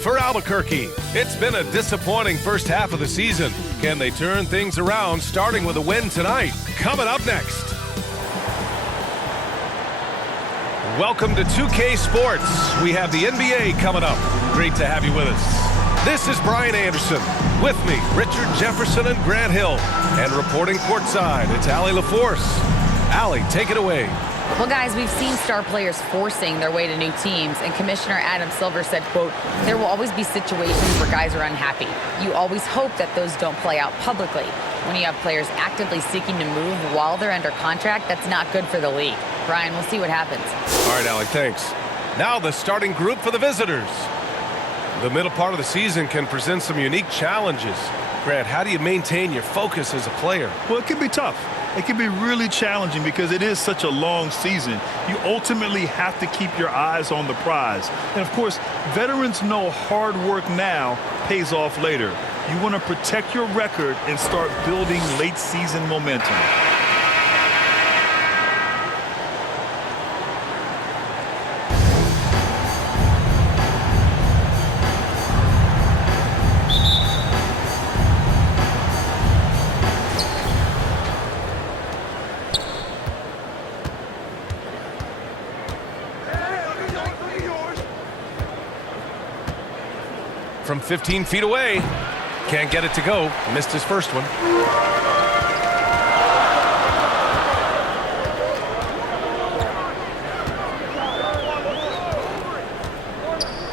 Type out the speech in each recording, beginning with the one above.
for Albuquerque. It's been a disappointing first half of the season. Can they turn things around, starting with a win tonight? Coming up next. Welcome to 2K Sports. We have the NBA coming up. Great to have you with us. This is Brian Anderson. With me, Richard Jefferson and Grant Hill. And reporting courtside, it's Allie LaForce. Allie, take it away. Well, guys, we've seen star players forcing their way to new teams, and Commissioner Adam Silver said, quote, there will always be situations where guys are unhappy. You always hope that those don't play out publicly. When you have players actively seeking to move while they're under contract, that's not good for the league. Brian, we'll see what happens. All right, Allie, thanks. Now the starting group for the visitors. The middle part of the season can present some unique challenges. Grant, how do you maintain your focus as a player? Well, it can be tough. It can be really challenging because it is such a long season. You ultimately have to keep your eyes on the prize. And, of course, veterans know hard work now pays off later. You want to protect your record and start building late-season momentum. From 15 feet away. Can't get it to go. Missed his first one.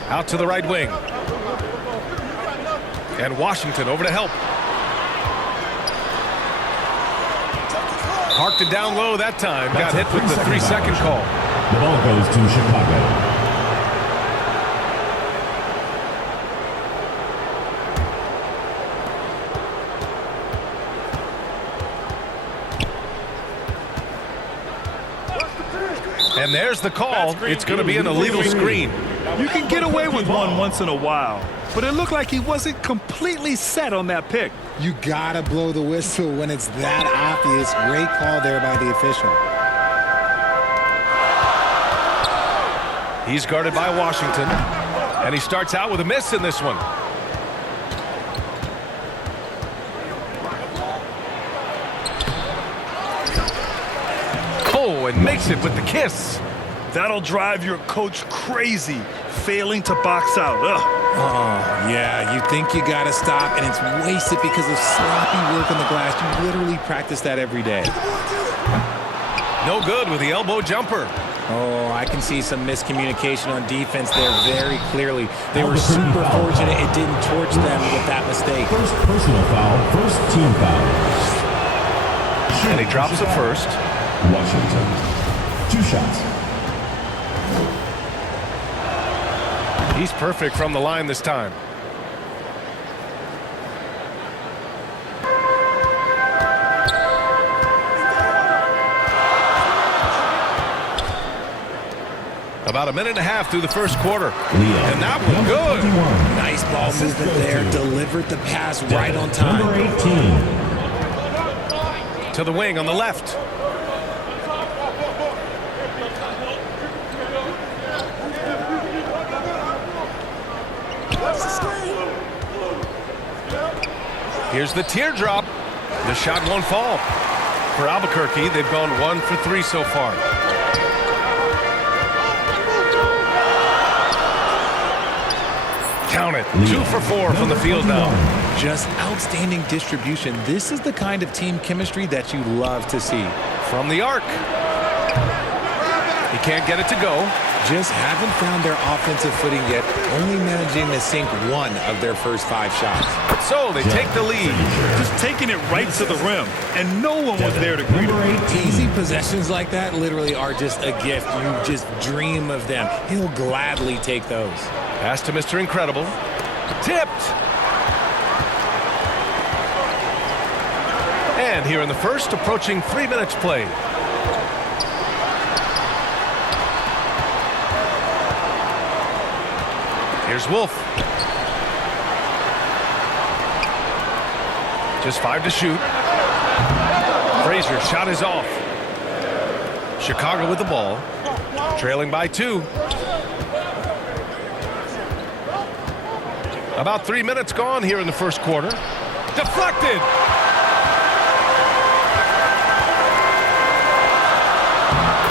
Out to the right wing. And Washington over to help. Parked it down low that time. Got hit with the 3-second call. The ball goes to Chicago. And there's the call. It's going to be an illegal screen. You can get away with one once in a while, but it looked like he wasn't completely set on that pick. You gotta blow the whistle when it's that obvious. Great call there by the official. He's guarded by Washington, and he starts out with a miss in this one. Oh, and makes it with the kiss. That'll drive your coach crazy, failing to box out. Ugh. Oh, yeah, you think you gotta stop, and it's wasted because of sloppy work on the glass. You literally practice that every day. No good with the elbow jumper. Oh, I can see some miscommunication on defense there very clearly. They were super fortunate it didn't torch them with that mistake. First personal foul, first team foul. And he drops it first. Washington. 2 shots. He's perfect from the line this time. About a minute and a half through the first quarter. And that was good. Nice ball movement there. Delivered the pass right on time. Number 18. To the wing on the left. Here's the teardrop. The shot won't fall. For Albuquerque, they've gone 1 for 3 so far. Count it. 2 for 4 from the field now. Just outstanding distribution. This is the kind of team chemistry that you love to see. From the arc. He can't get it to go. Just haven't found their offensive footing yet, only managing to sink 1 of their first 5 shots. So they take the lead. Just taking it right to the rim, and no one was there to greet him. Easy possessions like that literally are just a gift. You just dream of them. He'll gladly take those. Pass to Mr. Incredible. Tipped. And here in the first, approaching 3 minutes played. Here's Wolf. Just 5 to shoot. Frazier shot is off. Chicago with the ball. Trailing by 2. About 3 minutes gone here in the first quarter. Deflected.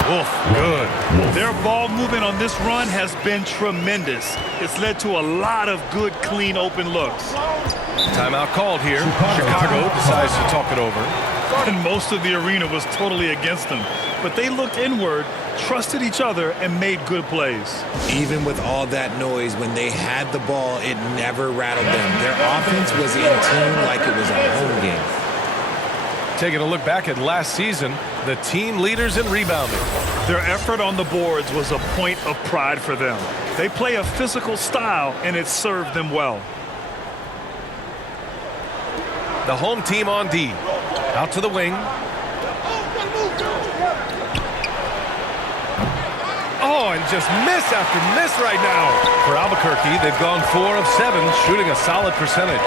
Oof, good. Their ball movement on this run has been tremendous. It's led to a lot of good, clean, open looks. Timeout called here. Chicago decides to talk it over. And most of the arena was totally against them. But they looked inward, trusted each other, and made good plays. Even with all that noise, when they had the ball, it never rattled them. Their offense was in tune like it was a home game. Taking a look back at last season, the team leaders in rebounding. Their effort on the boards was a point of pride for them. They play a physical style, and it served them well. The home team on D. Out to the wing. Oh, and just miss after miss right now. For Albuquerque, they've gone 4 of 7, shooting a solid percentage.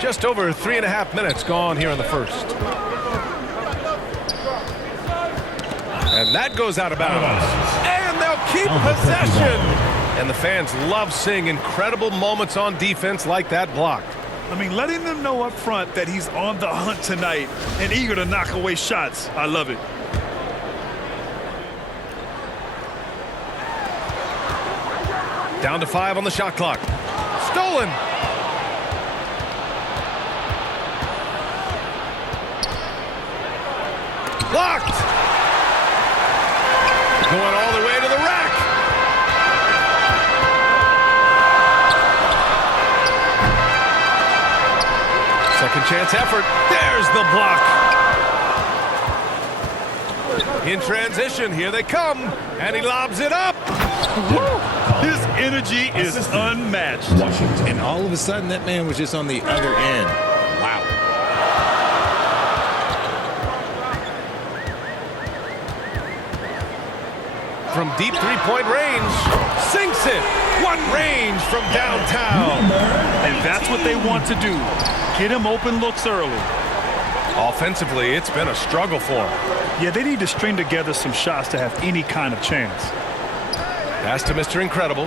Just over 3.5 minutes gone here in the first. And that goes out of bounds. And they'll keep possession. And the fans love seeing incredible moments on defense like that block. I mean, letting them know up front that he's on the hunt tonight and eager to knock away shots. I love it. Down to 5 on the shot clock. Stolen. Blocked. Going all the way to the rack. Second chance effort. There's the block. In transition, here they come. And he lobs it up. His energy is unmatched. Washington. And all of a sudden, that man was just on the other end. Wow. From deep three-point range. Sinks it. One range from downtown. And that's what they want to do. Get him open looks early. Offensively, it's been a struggle for him. Yeah, they need to string together some shots to have any kind of chance. Pass to Mr. Incredible.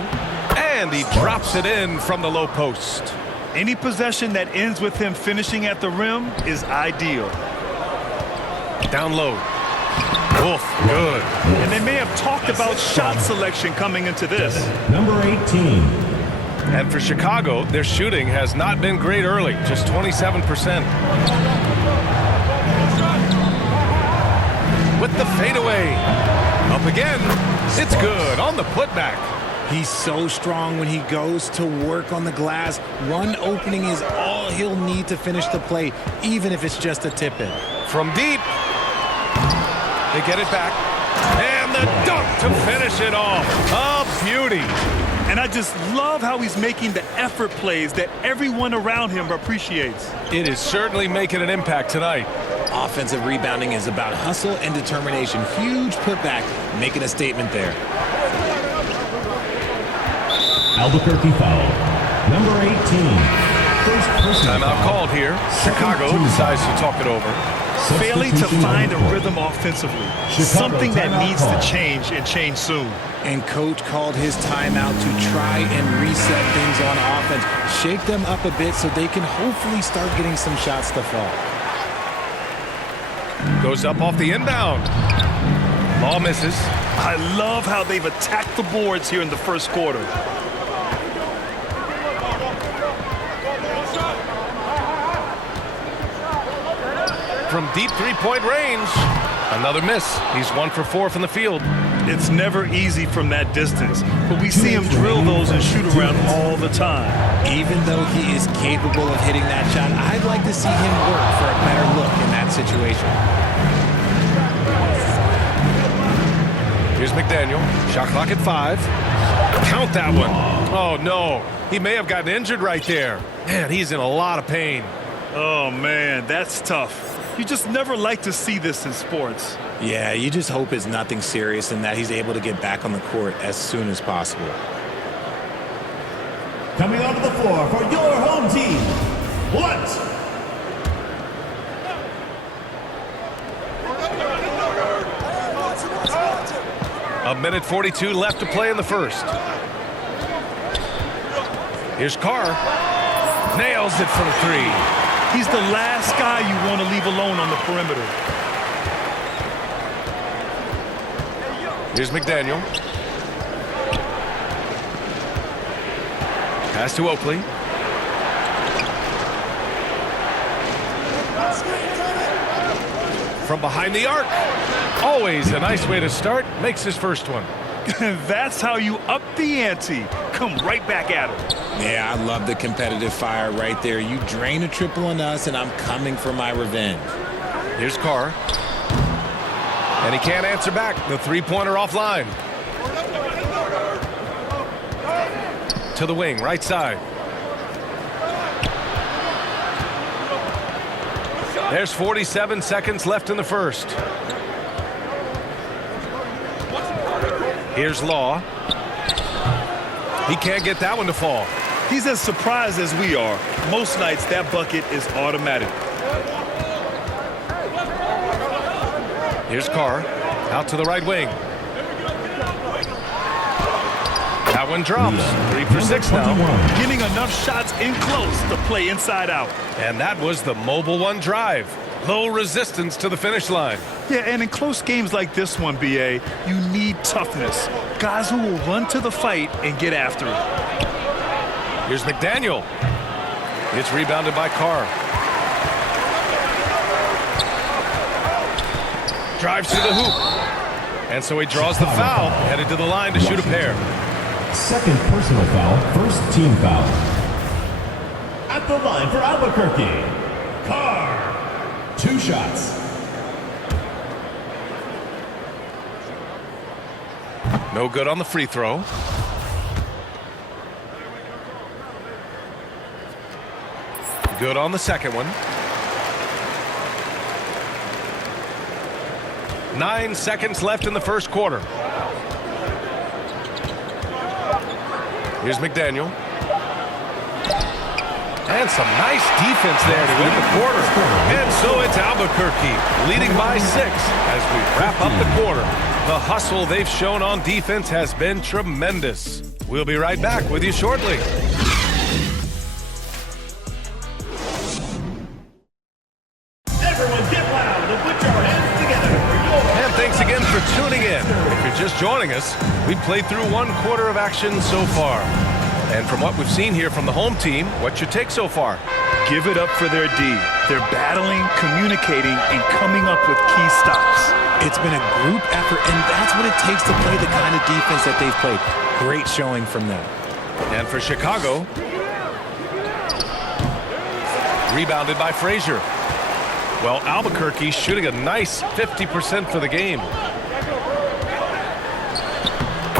And he drops it in from the low post. Any possession that ends with him finishing at the rim is ideal. Down low. Oof, good. And they may have talked about shot selection coming into this. Number 18. And for Chicago, their shooting has not been great early, just 27%. With the fadeaway. Up again. It's good on the putback. He's so strong when he goes to work on the glass. One opening is all he'll need to finish the play, even if it's just a tip-in. From deep. They get it back. And the dunk to finish it off. A beauty. And I just love how he's making the effort plays that everyone around him appreciates. It is certainly making an impact tonight. Offensive rebounding is about hustle and determination. Huge putback, making a statement there. Albuquerque foul. Number 18. First personal Timeout foul. called here. Chicago decides to talk it over. Failing to Substitution find a on the court. rhythm offensively. Chicago Something that timeout needs call. to change and change soon. And coach called his timeout to try and reset things on offense. Shake them up a bit so they can hopefully start getting some shots to fall. Goes up off the inbound. Ball misses. I love how they've attacked the boards here in the first quarter. From deep three-point range. Another miss. He's 1 for 4 from the field. It's never easy from that distance, but we see him drill those and shoot around all the time. Even though he is capable of hitting that shot, I'd like to see him work for a better look in that situation. Here's McDaniel. Shot clock at 5. Count that one. Oh, no. He may have gotten injured right there. Man, he's in a lot of pain. Oh, man, that's tough. You just never like to see this in sports. Yeah, you just hope it's nothing serious and that he's able to get back on the court as soon as possible. Coming onto the floor for your home team. What? A A minute 42 left to play in the first. Here's Carr. Nails it from 3. He's the last guy you want to leave alone on the perimeter. Here's McDaniel. Pass to Oakley. From behind the arc. Always a nice way to start. Makes his first one. That's how you up the ante. Come right back at him. Yeah, I love the competitive fire right there. You drain a triple on us, and I'm coming for my revenge. Here's Carr. And he can't answer back. The three-pointer offline. To the wing, right side. There's 47 seconds left in the first. Here's Law. He can't get that one to fall. He's as surprised as we are. Most nights, that bucket is automatic. Here's Carr. Out to the right wing. That one drops. 3 for 6 now. Getting enough shots in close to play inside out. And that was the mobile one drive. Low resistance to the finish line. Yeah, and in close games like this one, B.A., you need toughness. Guys who will run to the fight and get after it. Here's McDaniel. It's rebounded by Carr. Drives to the hoop. And so he draws the foul, headed to the line to shoot a pair. Second personal foul, first team foul. At the line for Albuquerque, Carr. 2 shots. No good on the free throw. Good on the second one. 9 seconds left in the first quarter. Here's McDaniel. And some nice defense there to win the quarter. And so it's Albuquerque leading by 6 as we wrap up the quarter. The hustle they've shown on defense has been tremendous. We'll be right back with you shortly. Everyone get loud and put your hands together for your... And thanks again for tuning in. If you're just joining us, we've played through 1 quarter of action so far. And from what we've seen here from the home team, what's your take so far? Give it up for their D. They're battling, communicating, and coming up with key stops. It's been a group effort, and that's what it takes to play the kind of defense that they've played. Great showing from them. And for Chicago, rebounded by Frazier. Well, Albuquerque shooting a nice 50% for the game.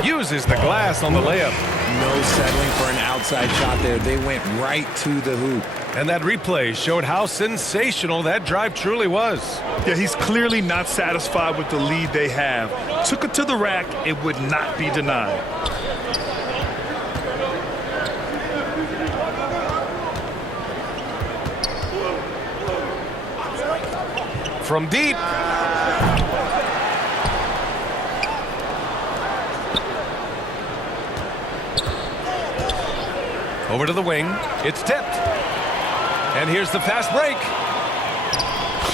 Uses the glass on the layup. No settling for an outside shot there. They went right to the hoop. And that replay showed how sensational that drive truly was. Yeah, he's clearly not satisfied with the lead they have. Took it to the rack, it would not be denied. From deep. Over to the wing. It's tipped. And here's the fast break.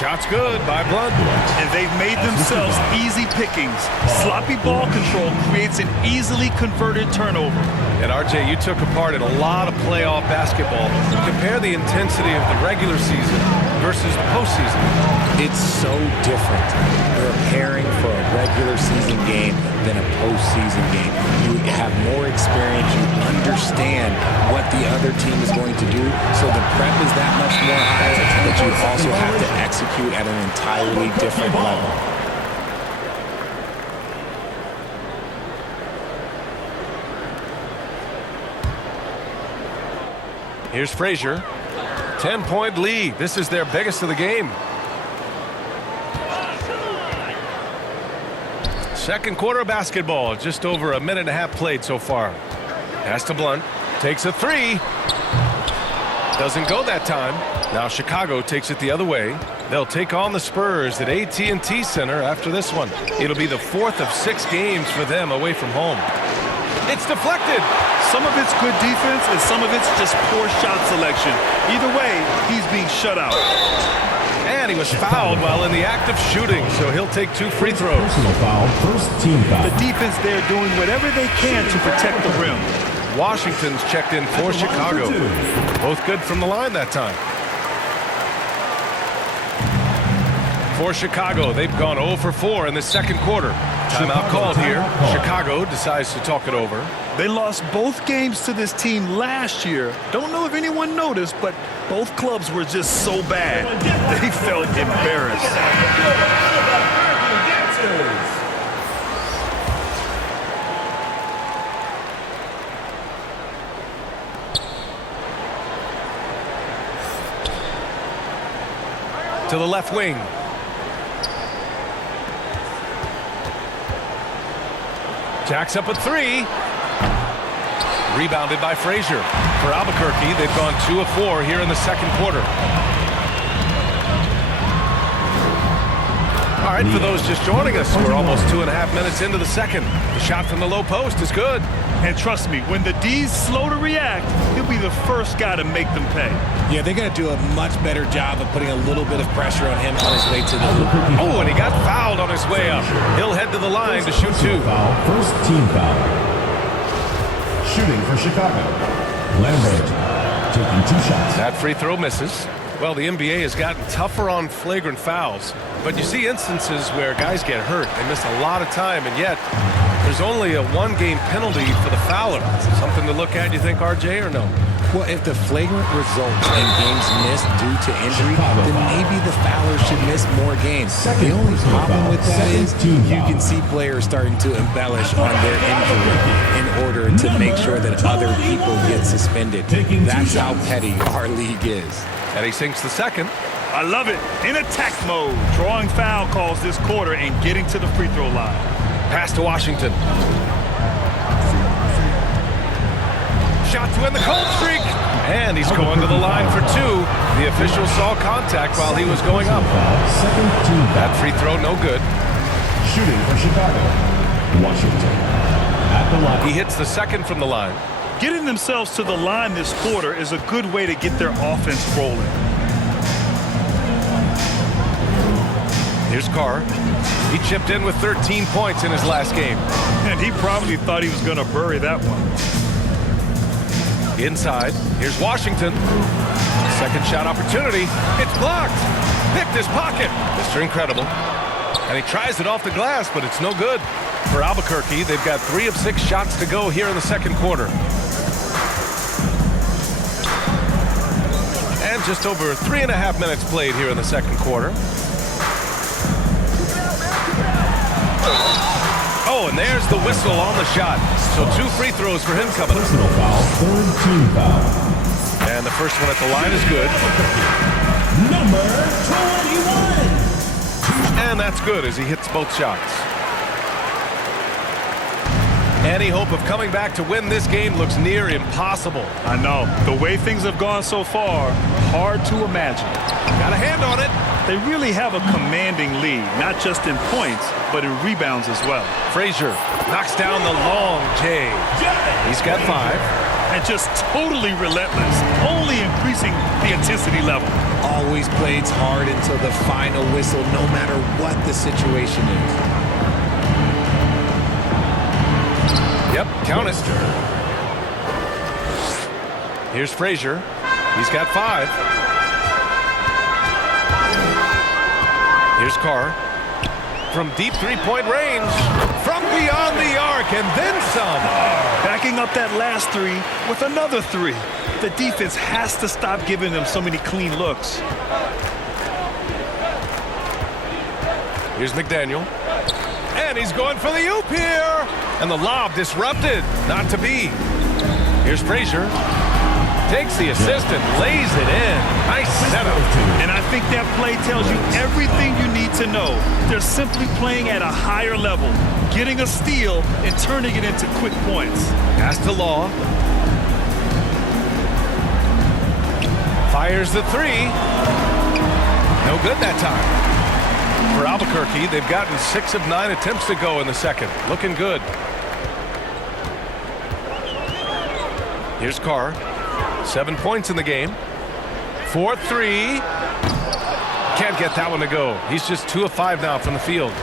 Shot's good by Blunt. And they've made themselves easy pickings. Sloppy ball control creates an easily converted turnover. And RJ, you took a part in a lot of playoff basketball. Compare the intensity of the regular season versus the postseason. It's so different preparing for a regular season game than a postseason game. You have more experience. You understand what the other team is going to do. So the prep is that much more higher, but you also have to execute at an entirely different level. Here's Frazier. 10-point lead. This is their biggest of the game. Second quarter of basketball. Just over a minute and a half played so far. Pass to Blunt. Takes a 3. Doesn't go that time. Now Chicago takes it the other way. They'll take on the Spurs at AT&T Center after this one. It'll be the 4th of 6 games for them away from home. It's deflected. Some of it's good defense and some of it's just poor shot selection. Either way, he's being shut out. And he was fouled while in the act of shooting, so he'll take 2 free throws. Personal foul, first team foul. The defense there doing whatever they can to protect the rim. Washington's checked in for Chicago. Both good from the line that time. For Chicago, they've gone 0 for 4 in the second quarter. Timeout called here. Chicago decides to talk it over. They lost both games to this team last year. Don't know if anyone noticed, but both clubs were just so bad. They felt embarrassed. To the left wing. Jacks up a 3. Rebounded by Frazier. For Albuquerque, they've gone 2 of 4 here in the second quarter. All right, for those just joining us, we're almost 2.5 minutes into the second. The shot from the low post is good. And trust me, when the D's slow to react, he'll be the first guy to make them pay. Yeah, they're going to do a much better job of putting a little bit of pressure on him on his way to the hoop. Oh, and he got fouled on his way up. He'll head to the line to shoot 2. Foul, first team foul. Shooting for Chicago. Lambert taking 2 shots. That free throw misses. Well, the NBA has gotten tougher on flagrant fouls, but you see instances where guys get hurt. They miss a lot of time, and yet there's only a 1-game penalty for the fouler. Something to look at, you think, RJ, or no? Well, if the flagrant results in games missed due to injury, then maybe the fouler should miss more games. The only problem with that is you can see players starting to embellish on their injury in order to make sure that other people get suspended. That's how petty our league is. And he sinks the second. I love it. In attack mode, drawing foul calls this quarter and getting to the free throw line. Pass to Washington. Shot to end the cold streak. And he's going to the line for 2. The official saw contact while he was going up. Second team foul. That free throw no good. Shooting for Chicago. Washington at the line. He hits the second from the line. Getting themselves to the line this quarter is a good way to get their offense rolling. Here's Carr. He chipped in with 13 points in his last game. And he probably thought he was going to bury that one. Inside, here's Washington. Second shot opportunity. It's blocked. Picked his pocket. Mr. Incredible. And he tries it off the glass, but it's no good. For Albuquerque, they've got 3 of 6 shots to go here in the second quarter. And just over 3.5 minutes played here in the second quarter. Oh, and there's the whistle on the shot. So 2 free throws for him coming up. Personal foul, third team foul. And the first one at the line is good. Number 21. And that's good as he hits both shots. Any hope of coming back to win this game looks near impossible. I know. The way things have gone so far, hard to imagine. Got a hand on it. They really have a commanding lead, not just in points, but in rebounds as well. Frazier knocks down the long J. He's got 5. And just totally relentless, only increasing the intensity level. Always plays hard until the final whistle, no matter what the situation is. Yep, count it. Here's Frazier. He's got 5. Here's Carr. From deep 3-point range. From beyond the arc, and then some. Backing up that last 3 with another 3. The defense has to stop giving them so many clean looks. Here's McDaniel. And he's going for the oop here. And the lob disrupted. Not to be. Here's Frazier. Takes the assist and lays it in. Nice setup. And I think that play tells you everything you need to know. They're simply playing at a higher level, getting a steal and turning it into quick points. Pass to Law. Fires the 3. No good that time. For Albuquerque, they've gotten 6 of 9 attempts to go in the second. Looking good. Here's Carr. 7 points in the game. 4-3. Can't get that one to go. He's just 2 of 5 now from the field.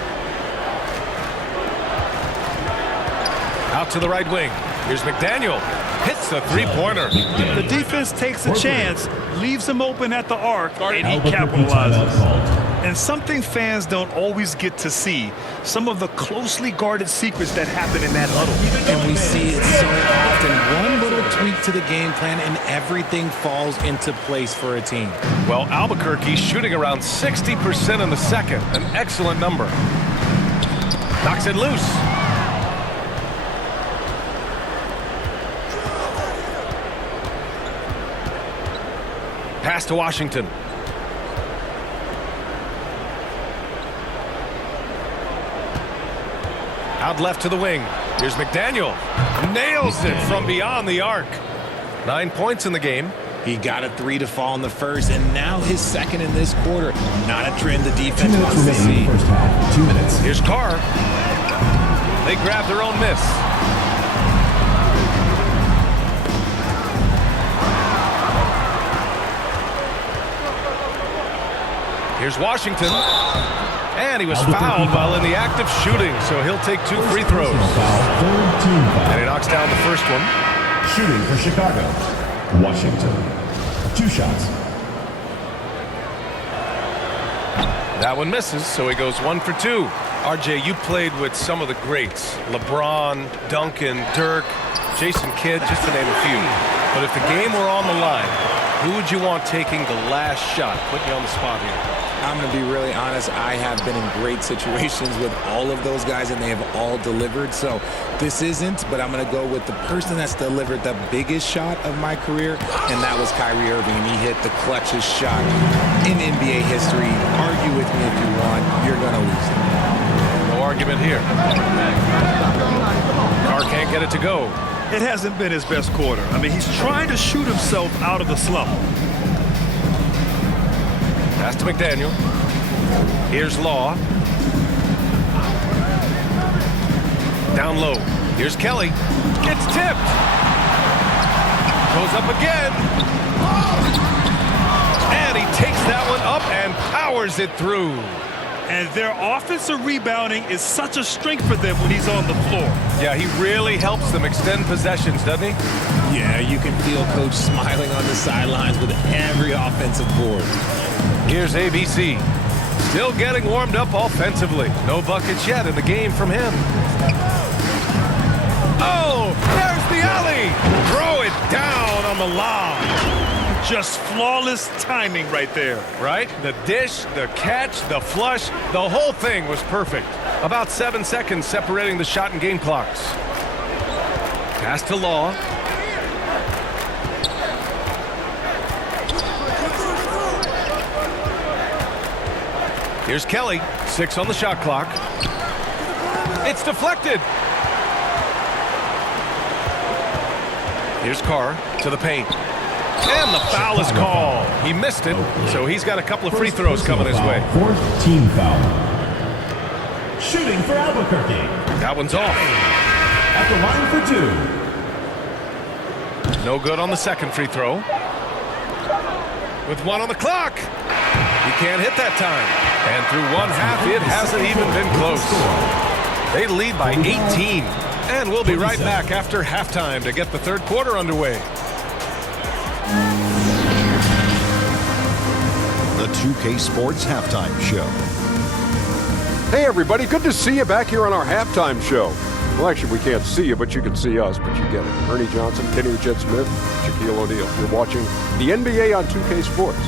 Out to the right wing. Here's McDaniel. Hits the three-pointer. The defense takes a chance, leaves him open at the arc, and he capitalizes. And something fans don't always get to see, some of the closely guarded secrets that happen in that huddle. And we see it so often. One little tweak to the game plan and everything falls into place for a team. Well, Albuquerque shooting around 60% in the second. An excellent number. Knocks it loose. Pass to Washington. Out left to the wing. Here's McDaniel. Nails it from beyond the arc. 9 points in the game. He got a 3 to fall in the first, and now his second in this quarter. Not a trend the defense wants to see. First half, 2 minutes. Here's Carr. They grab their own miss. Here's Washington. And he was fouled while in the act of shooting, so he'll take 2 free throws. Third team foul. And he knocks down the first one. Shooting for Chicago. Washington. 2 shots. That one misses, so he goes 1 for 2. RJ, you played with some of the greats. LeBron, Duncan, Dirk, Jason Kidd, just to name a few. But if the game were on the line, who would you want taking the last shot? Putting you on the spot here. I'm going to be really honest. I have been in great situations with all of those guys, and they have all delivered. So this isn't, but I'm going to go with the person that's delivered the biggest shot of my career, and that was Kyrie Irving. And he hit the clutchest shot in NBA history. Argue with me if you want. You're going to lose it. No argument here. Carr can't get it to go. It hasn't been his best quarter. I mean, he's trying to shoot himself out of the slump. Pass to McDaniel. Here's Law. Down low. Here's Kelly. It's tipped. Goes up again. And he takes that one up and powers it through. And their offensive rebounding is such a strength for them when he's on the floor. Yeah, he really helps them extend possessions, doesn't he? Yeah, you can feel Coach smiling on the sidelines with every offensive board. Here's ABC. Still getting warmed up offensively. No buckets yet in the game from him. Oh, there's the alley. Throw it down on the lob. Just flawless timing right there. Right? The dish, the catch, the flush, the whole thing was perfect. About 7 seconds separating the shot and game clocks. Pass to Law. Here's Kelly. 6 on the shot clock. It's deflected. Here's Carr to the paint. And the foul is called. He missed it, so he's got a couple of free throws coming his way. 4th team foul. Shooting for Albuquerque. That one's off. At the line for 2. No good on the second free throw. With 1 on the clock. He can't hit that time. And through 1 half, it hasn't even been close. They lead by 18. And we'll be right back after halftime to get the third quarter underway. The 2K Sports Halftime Show. Hey everybody, good to see you back here on our halftime show. Well, actually, we can't see you, but you can see us, but you get it. Ernie Johnson, Kenny the Jet Smith, Shaquille O'Neal. You're watching the NBA on 2K Sports.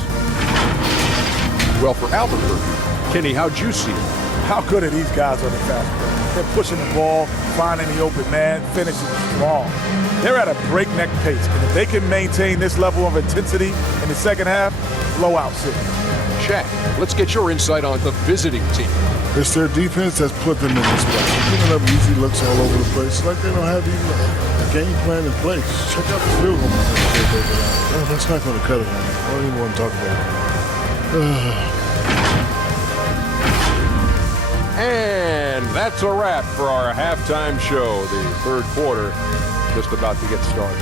Well, for Albuquerque, Kenny, how'd you see it? How good are these guys on the fast break? They're pushing the ball, finding the open man, finishing strong. They're at a breakneck pace, and if they can maintain this level of intensity in the second half, blowout city. Shaq, let's get your insight on the visiting team. It's their defense that's put them in this place. Giving up easy looks all over the place. It's like they don't have even a game plan in place. Check out the field goal. Oh, that's not going to cut it. I don't even want to talk about it. And that's a wrap for our halftime show. The third quarter just about to get started.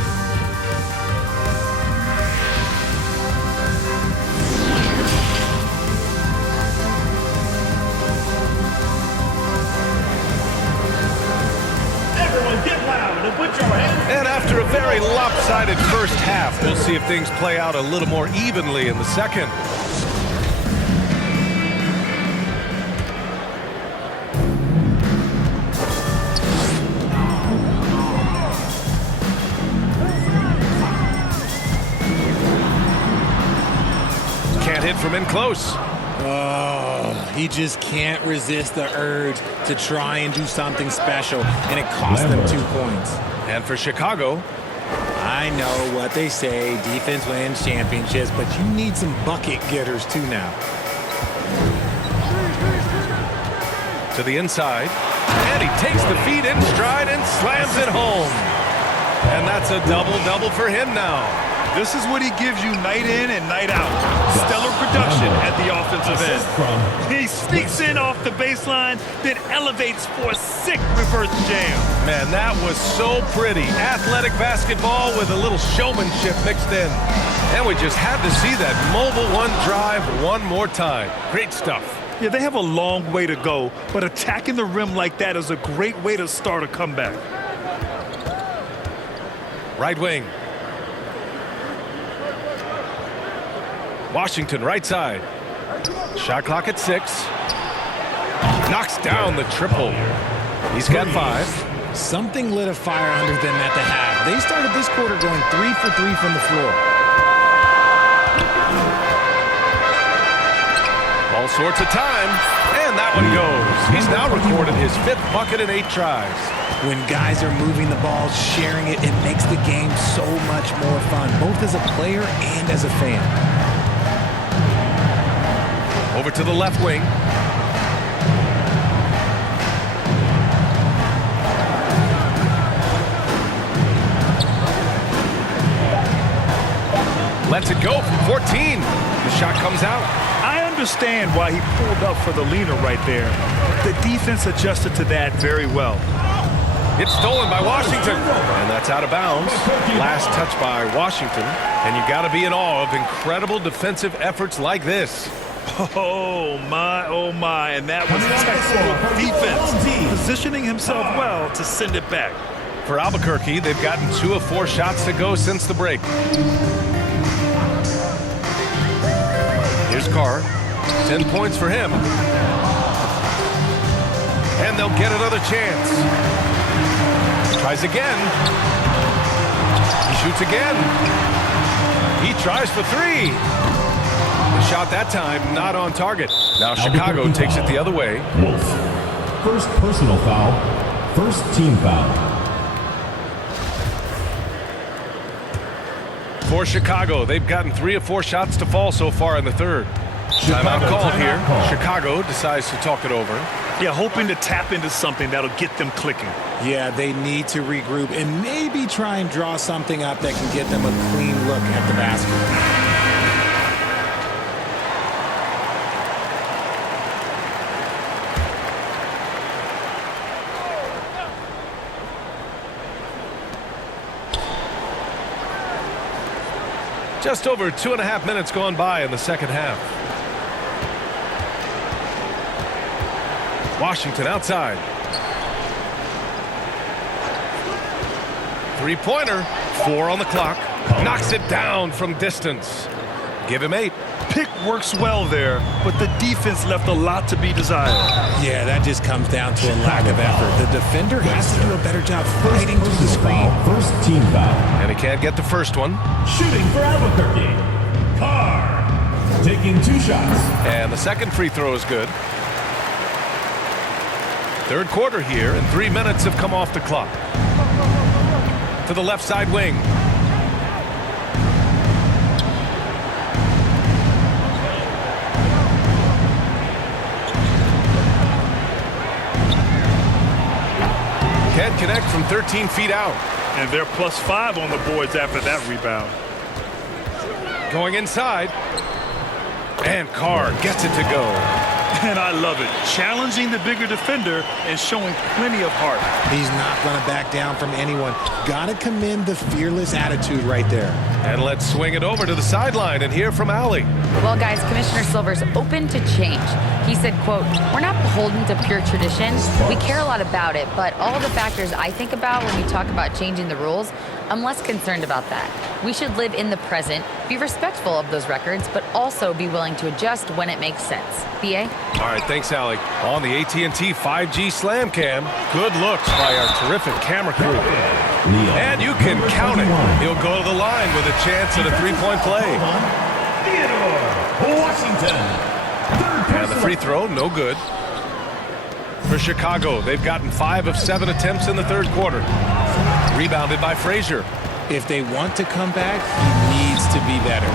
And after a very lopsided first half, we'll see if things play out a little more evenly in the second. Can't hit from in close. Oh, he just can't resist the urge to try and do something special, and it cost them 2 points. And for Chicago, I know what they say, defense wins championships, but you need some bucket getters too now. to the inside, and he takes the feed in stride and slams it home. And that's a double-double for him now. This is what he gives you night in and night out. Stellar production at the offensive end. He sneaks in off the baseline, then elevates for a sick reverse jam. Man, that was so pretty. Athletic basketball with a little showmanship mixed in. And we just had to see that mobile one drive one more time. Great stuff. Yeah, they have a long way to go, but attacking the rim like that is a great way to start a comeback. Right wing. Washington, right side. Shot clock at 6. Knocks down the triple. He's got 5. Something lit a fire under them at the half. They started this quarter going 3 for 3 from the floor. All sorts of time, and that one goes. He's now recorded his 5th bucket in 8 tries. When guys are moving the ball, sharing it, it makes the game so much more fun, both as a player and as a fan. Over to the left wing. Lets it go from 14. The shot comes out. I understand why he pulled up for the leaner right there. The defense adjusted to that very well. It's stolen by Washington, and that's out of bounds. Last touch by Washington, and you got to be in awe of incredible defensive efforts like this. Oh my, and that was textbook defense, positioning himself well to send it back. For Albuquerque, they've gotten 2 of 4 shots to go since the break. Here's Carr, 10 points for him. And they'll get another chance. Tries again. He shoots again. He tries for 3. The shot that time not on target. Now Chicago takes it the other way. Wolf. First personal foul. First team foul. For Chicago, they've gotten 3 of 4 shots to fall so far in the third. Timeout called here. Chicago decides to talk it over. Yeah, hoping to tap into something that'll get them clicking. Yeah, they need to regroup and maybe try and draw something up that can get them a clean look at the basket. Just over 2.5 minutes gone by in the second half. Washington outside. 3-pointer, 4 on the clock. Knocks it down from distance. Give him 8. Pick works well there, but the defense left a lot to be desired. Yeah, that just comes down to a lack of effort. The defender has to do a better job fighting through the screen. First team foul. And he can't get the first one. Shooting for Albuquerque. Carr. Taking 2 shots. And the second free throw is good. Third quarter here, and 3 minutes have come off the clock. To the left side wing. Can't connect from 13 feet out. And they're +5 on the boards after that rebound. Going inside. And Carr gets it to go. And I love it. Challenging the bigger defender and showing plenty of heart. He's not going to back down from anyone. Got to commend the fearless attitude right there. And let's swing it over to the sideline and hear from Allie. Well, guys, Commissioner Silver's open to change. He said, quote, "We're not beholden to pure tradition. We care a lot about it, but all the factors I think about when we talk about changing the rules, I'm less concerned about that. We should live in the present, be respectful of those records, but also be willing to adjust when it makes sense." BA? All right, thanks, Allie. On the AT&T 5G Slam Cam, good looks by our terrific camera crew. And you can count it. He'll go to the line with a chance at a three-point play. Washington. And the free throw, no good. For Chicago, they've gotten 5 of 7 attempts in the third quarter. Rebounded by Frazier. If they want to come back, he needs to be better.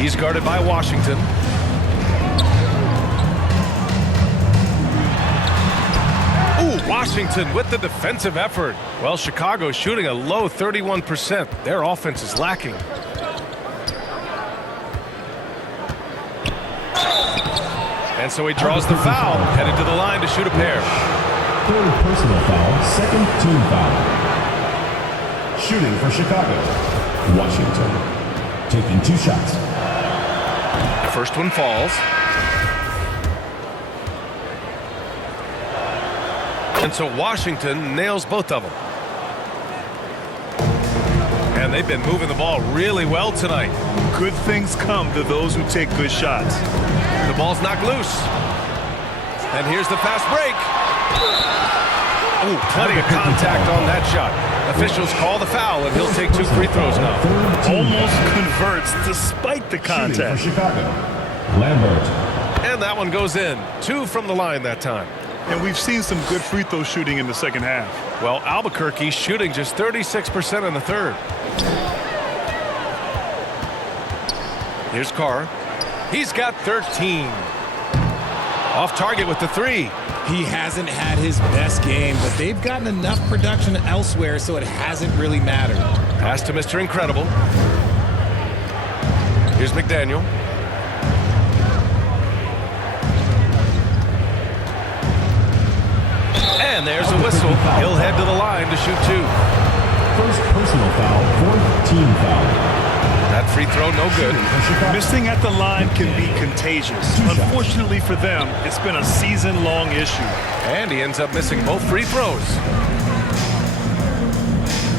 He's guarded by Washington. Ooh, Washington with the defensive effort. Well, Chicago's shooting a low 31%. Their offense is lacking. And so he draws the foul, headed to the line to shoot a pair. Third personal foul, second team foul. Shooting for Chicago. Washington. Taking 2 shots. The first one falls. And so Washington nails both of them. And they've been moving the ball really well tonight. Good things come to those who take good shots. The ball's knocked loose. And here's the fast break. Ooh, plenty of contact on that shot. Officials call the foul, and he'll take 2 free throws now. Almost converts despite the Shooting for contact. Chicago. Lambert. And that one goes in. 2 from the line that time. And we've seen some good free throw shooting in the second half. Well, Albuquerque shooting just 36% in the third. Here's Carr. He's got 13. Off target with the 3. He hasn't had his best game, but they've gotten enough production elsewhere, so it hasn't really mattered. Pass to Mr. Incredible. Here's McDaniel. And there's a whistle. He'll head to the line to shoot 2. First personal foul, fourth team foul. That free throw, no good. Missing at the line can be contagious. Unfortunately for them, it's been a season-long issue. And he ends up missing both free throws.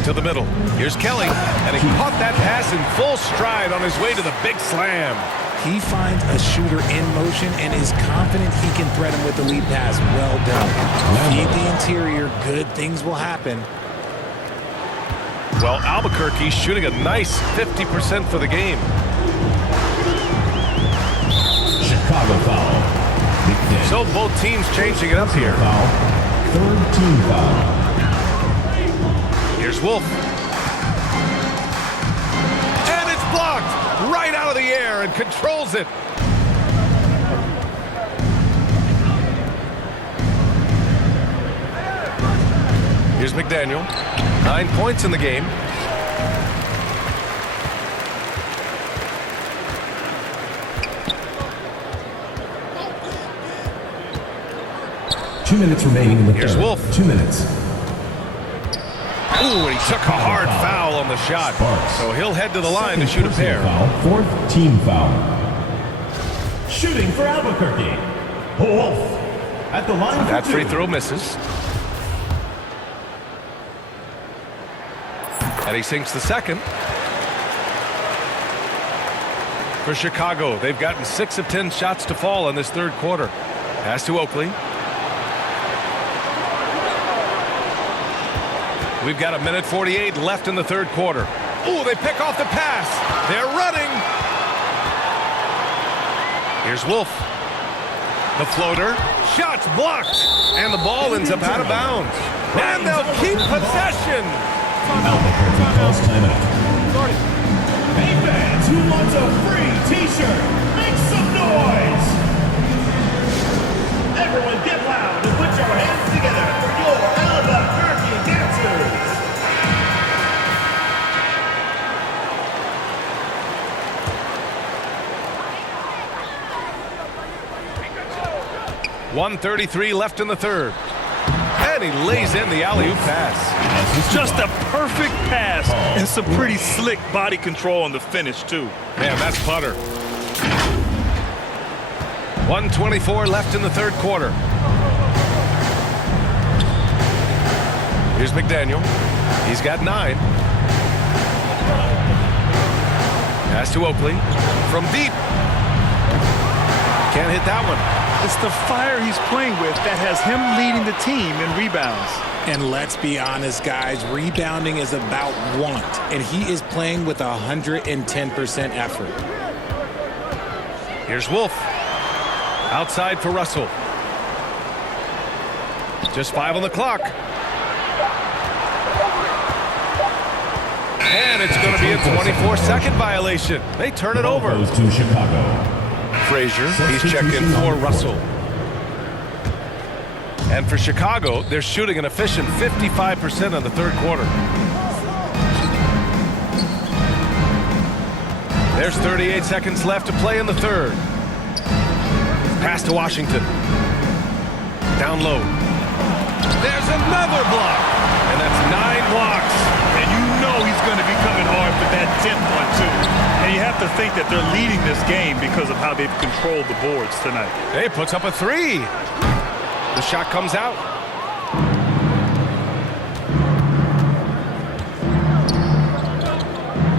To the middle. Here's Kelly. And he caught that pass in full stride on his way to the big slam. He finds a shooter in motion and is confident he can threat him with the lead pass. Well done. Feed the interior, good things will happen. Well, Albuquerque shooting a nice 50% for the game. Chicago foul. So both teams changing it up here. Foul. Third team foul. Here's Wolf. And it's blocked right out of the air and controls it. Here's McDaniel. 9 points in the game. Two minutes remaining in the Here's third. Wolf. 2 minutes. Ooh, and he took a hard foul on the shot. So he'll head to the line to shoot a pair. Foul. Fourth team foul. Shooting for Albuquerque. Wolf at the line. That for 2. free throw misses. And he sinks the second. For Chicago, they've gotten 6 of 10 shots to fall in this third quarter. Pass to Oakley. We've got 1:48 left in the third quarter. Ooh, they pick off the pass. They're running. Here's Wolf. The floater. Shots blocked. And the ball ends up out of bounds. And they'll keep possession. Albuquerque calls timeout. Hey fans, who wants a free t-shirt? Make some noise! Everyone get loud and put your hands together for your Albuquerque dancers! 1:33 left in the third. And he lays in the alley-oop pass. Just a perfect pass and some pretty slick body control on the finish, too. Man, that's putter. 1:24 left in the third quarter. Here's McDaniel. He's got 9. Pass to Oakley. From deep. Can't hit that one. It's the fire he's playing with that has him leading the team in rebounds. And let's be honest, guys, rebounding is about want, and he is playing with 110% effort. Here's Wolf. Outside for Russell. Just 5 on the clock. And it's going to be a 24-second violation. They turn it over. Goes to Chicago. Frazier, he's checked in for Russell. And for Chicago, they're shooting an efficient 55% in the third quarter. There's 38 seconds left to play in the third. Pass to Washington. Down low. There's another block. And that's 9 blocks. And you know he's going to be coming hard for that 10th one, too. And you have to think that they're leading this game because of how they've controlled the boards tonight. He puts up a 3. The shot comes out.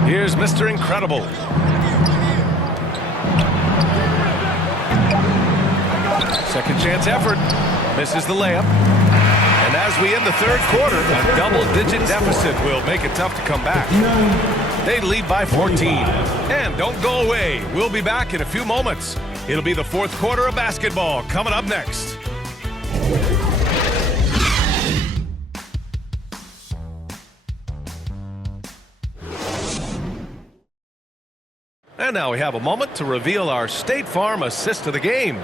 Here's Mr. Incredible. Second chance effort. Misses the layup. And as we end the third quarter, a double-digit deficit will make it tough to come back. They lead by 14. And don't go away. We'll be back in a few moments. It'll be the fourth quarter of basketball coming up next. And now we have a moment to reveal our State Farm assist of the game.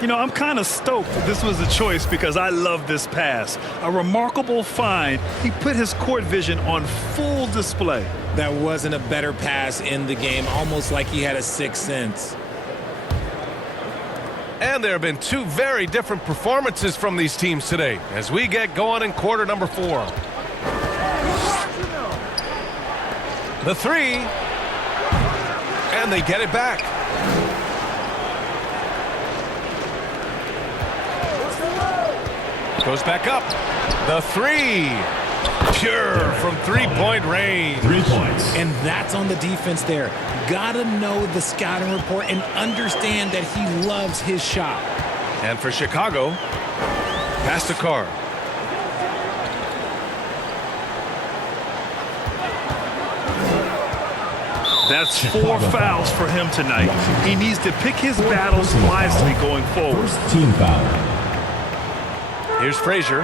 You know, I'm kind of stoked this was a choice because I love this pass. A remarkable find. He put his court vision on full display. That wasn't a better pass in the game, almost like he had a sixth sense. And there have been 2 very different performances from these teams today as we get going in quarter number 4. The 3. And they get it back. Goes back up. The 3. Pure from 3-point range. 3 points. And that's on the defense there. Gotta know the scouting report and understand that he loves his shot. And for Chicago, pass to Carr. That's 4 fouls for him tonight. He needs to pick his battles wisely going forward. First team foul. Here's Frazier.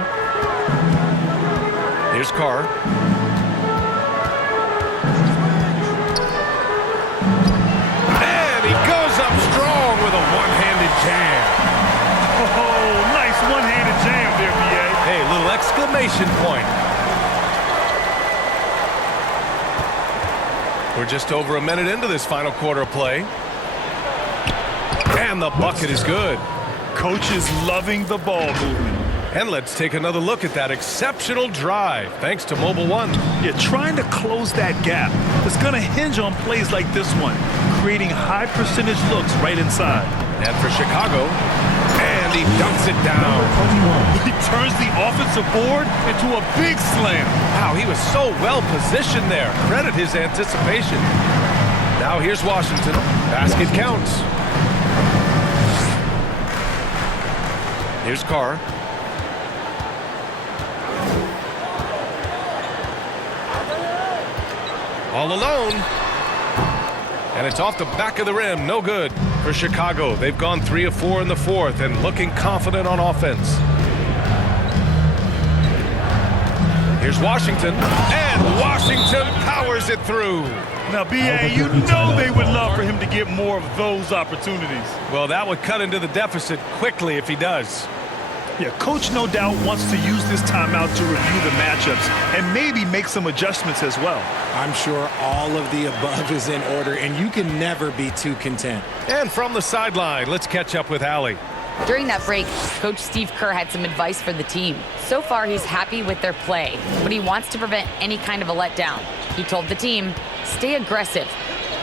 Here's Carr. And he goes up strong with a one-handed jam. Oh, nice one-handed jam there, B.A. Hey, little exclamation point. We're just over a minute into this final quarter of play. And the bucket is good. Coach is loving the ball movement. And let's take another look at that exceptional drive, thanks to Mobile One. Yeah, trying to close that gap. It's going to hinge on plays like this one, creating high percentage looks right inside. And for Chicago, and he dunks it down. He turns the offensive board into a big slam. Wow, he was so well positioned there. Credit his anticipation. Now here's Washington. Basket counts. Here's Carr. All alone. And it's off the back of the rim. No good for Chicago. They've gone 3 of 4 in the fourth and looking confident on offense. Here's Washington. And Washington powers it through. Now, B.A., you know they would love for him to get more of those opportunities. Well, that would cut into the deficit quickly if he does. Yeah, Coach no doubt wants to use this timeout to review the matchups and maybe make some adjustments as well. I'm sure all of the above is in order, and you can never be too content. And from the sideline, let's catch up with Allie. During that break, Coach Steve Kerr had some advice for the team. So far, he's happy with their play, but he wants to prevent any kind of a letdown. He told the team, stay aggressive.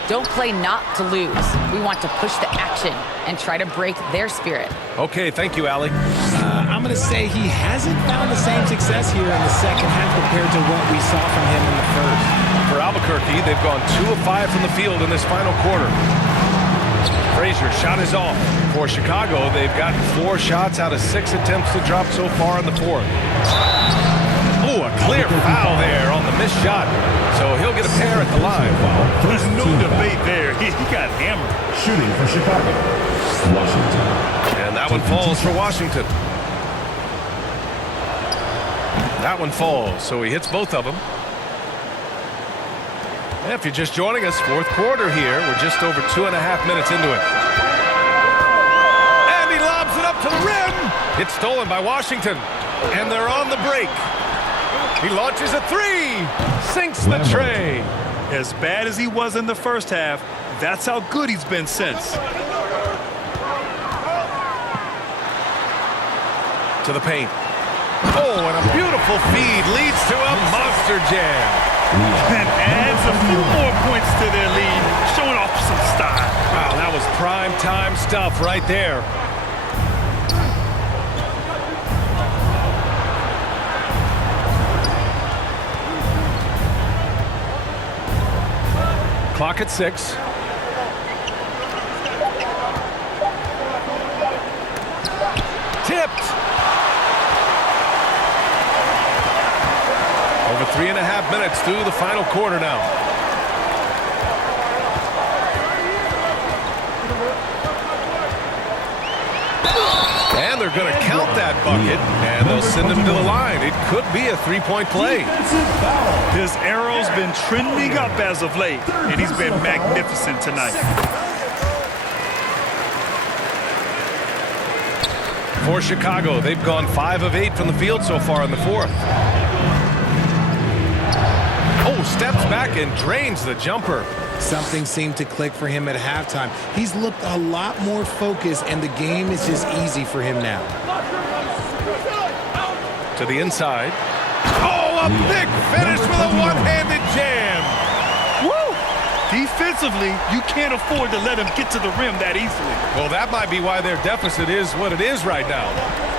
Don't play not to lose. We want to push the action and try to break their spirit. Okay, thank you, Allie. I'm going to say he hasn't found the same success here in the second half compared to what we saw from him in the first. For Albuquerque, they've gone 2 of 5 from the field in this final quarter. Frazier shot is off. For Chicago, they've gotten 4 shots out of 6 attempts to drop so far in the fourth. Oh, a clear foul there on the missed shot. So he'll get a pair at the line. There's no debate there. He got hammered. Shooting for Chicago. Washington. And that one falls for Washington. That one falls, so he hits both of them. If you're just joining us, fourth quarter here. We're just over 2.5 minutes into it. And he lobs it up to the rim. It's stolen by Washington. And they're on the break. He launches a 3. Sinks the tray. As bad as he was in the first half, that's how good he's been since. To the paint. Oh, and a beautiful feed leads to a monster jam. And adds a few more points to their lead, showing off some style. Wow, that was prime time stuff right there. Clock at 6. Tipped. Over 3.5 minutes through the final quarter now. And they're going to count that bucket, and they'll send him to the line. It could be a 3-point play. His arrow's been trending up as of late, and he's been magnificent tonight. For Chicago, they've gone 5 of 8 from the field so far in the fourth. Oh, steps back and drains the jumper. Something seemed to click for him at halftime. He's looked a lot more focused, and the game is just easy for him now. To the inside. Oh, a big finish with a one-handed jam. Woo! Defensively, you can't afford to let him get to the rim that easily. Well, that might be why their deficit is what it is right now.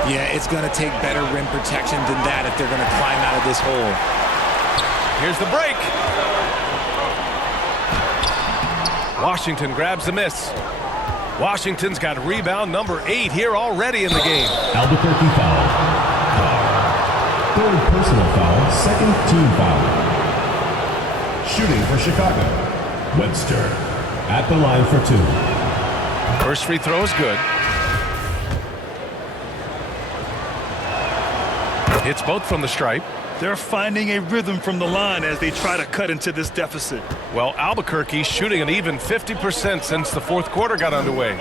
Yeah, it's going to take better rim protection than that if they're going to climb out of this hole. Here's the break. Washington grabs the miss. Washington's got rebound number 8 here already in the game. Albuquerque foul. Third personal foul, second team foul. Shooting for Chicago. Webster at the line for 2. First free throw is good. Hits both from the stripe. They're finding a rhythm from the line as they try to cut into this deficit. Well, Albuquerque's shooting an even 50% since the fourth quarter got underway.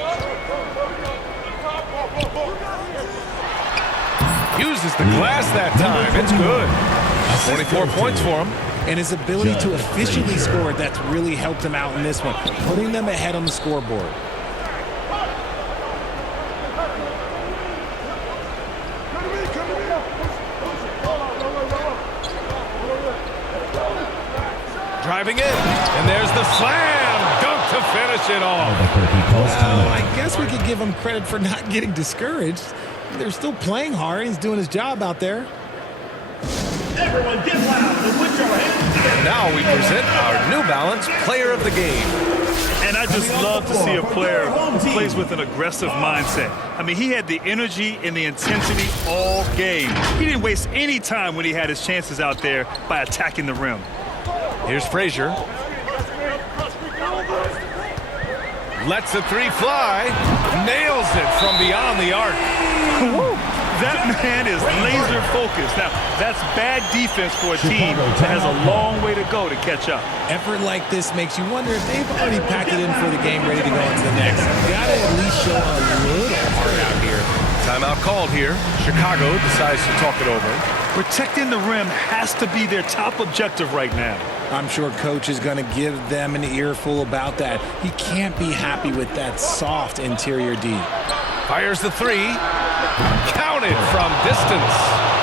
Uses the glass that time. It's good. 24 points for him. And his ability to efficiently score, that's really helped him out in this one, putting them ahead on the scoreboard. Driving in, and there's the slam dunk to finish it off. Well, I guess we could give him credit for not getting discouraged. They're still playing hard. He's doing his job out there. Everyone get loud and put your hands together. And now we present our New Balance Player of the Game. And I just love to see a player who plays with an aggressive mindset. I mean, he had the energy and the intensity all game. He didn't waste any time when he had his chances out there by attacking the rim. Here's Frazier. Lets the 3 fly. Nails it from beyond the arc. That man is laser focused. Now, that's bad defense for a team that has a long way to go to catch up. Effort like this makes you wonder if they've already packed it in for the game, ready to go into the next. Gotta at least show a little heart out here. Timeout called here. Chicago decides to talk it over. Protecting the rim has to be their top objective right now. I'm sure Coach is going to give them an earful about that. He can't be happy with that soft interior D. Fires the three. Counted from distance.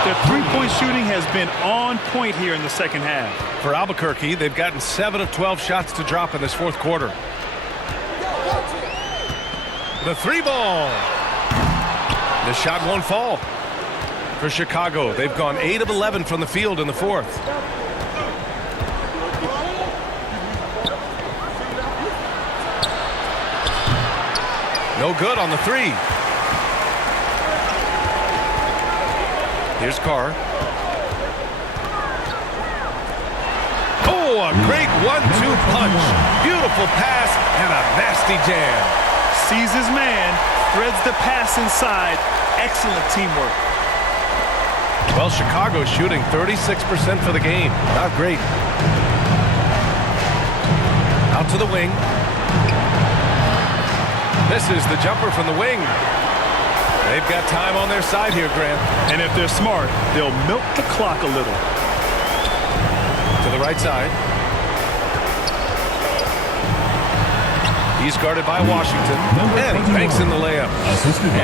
Their three-point shooting has been on point here in the second half. For Albuquerque, they've gotten 7 of 12 shots to drop in this fourth quarter. The three ball. The shot won't fall. For Chicago, they've gone 8 of 11 from the field in the fourth. No good on the three. Here's Carr. Oh, a great 1-2 punch. Beautiful pass and a nasty jam. Sees his man, threads the pass inside. Excellent teamwork. Well, Chicago's shooting 36% for the game. Not great. Out to the wing. Misses the jumper from the wing. They've got time on their side here, Grant. And if they're smart, they'll milk the clock a little. To the right side. He's guarded by Washington. And he banks in the layup.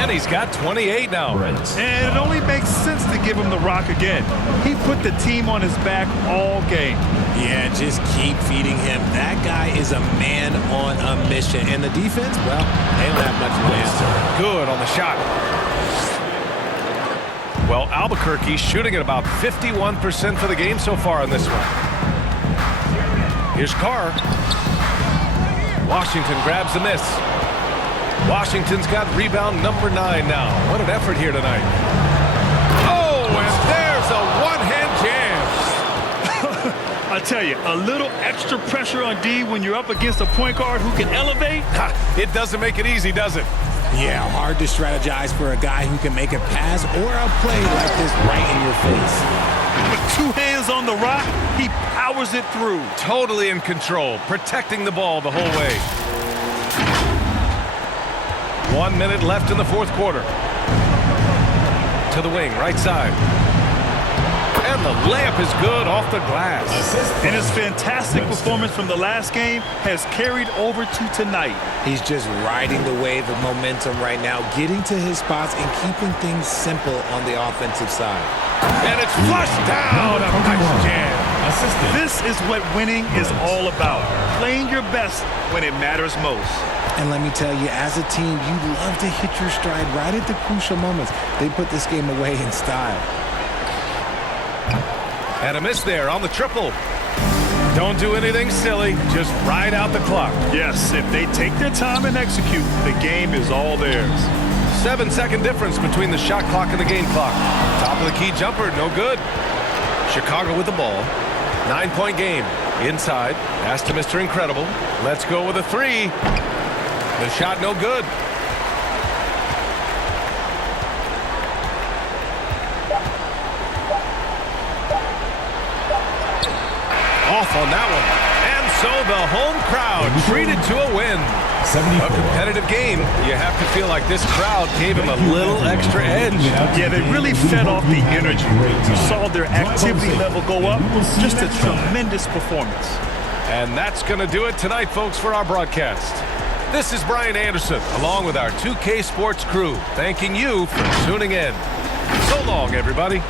And he's got 28 now. And it only makes sense to give him the rock again. He put the team on his back all game. Yeah, just keep feeding him. That guy is a man on a mission. And the defense, well, they don't have much of an answer. Good on the shot. Well, Albuquerque shooting at about 51% for the game so far in this one. Here's Carr. Washington grabs the miss. Washington's got rebound number 9 now. What an effort here tonight. Oh, and there's a one-hand jam. I tell you, a little extra pressure on D when you're up against a point guard who can elevate. It doesn't make it easy, does it? Yeah, hard to strategize for a guy who can make a pass or a play like this right in your face. With 2 hands on the rock, he powers it through. Totally in control, protecting the ball the whole way. 1 minute left in the fourth quarter. To the wing, right side. And the layup is good off the glass. And his fantastic performance from the last game has carried over to tonight. He's just riding the wave of momentum right now, getting to his spots and keeping things simple on the offensive side. And it's flushed down. A nice jam. This is what winning is all about. Playing your best when it matters most. And let me tell you, as a team, you love to hit your stride right at the crucial moments. They put this game away in style. And a miss there on the triple. Don't do anything silly. Just ride out the clock. Yes, if they take their time and execute, the game is all theirs. 7-second difference between the shot clock and the game clock. Top of the key jumper, no good. Chicago with the ball. 9-point game. Inside. Pass to Mr. Incredible. Let's go with a three. The shot no good. Off on that one. And so the home crowd treated to a win. A competitive game. You have to feel like this crowd gave him a little extra edge. Yeah, they really fed off the energy. You saw their activity level go up. Just a tremendous performance. And that's going to do it tonight, folks, for our broadcast. This is Brian Anderson, along with our 2K Sports crew, thanking you for tuning in. So long, everybody.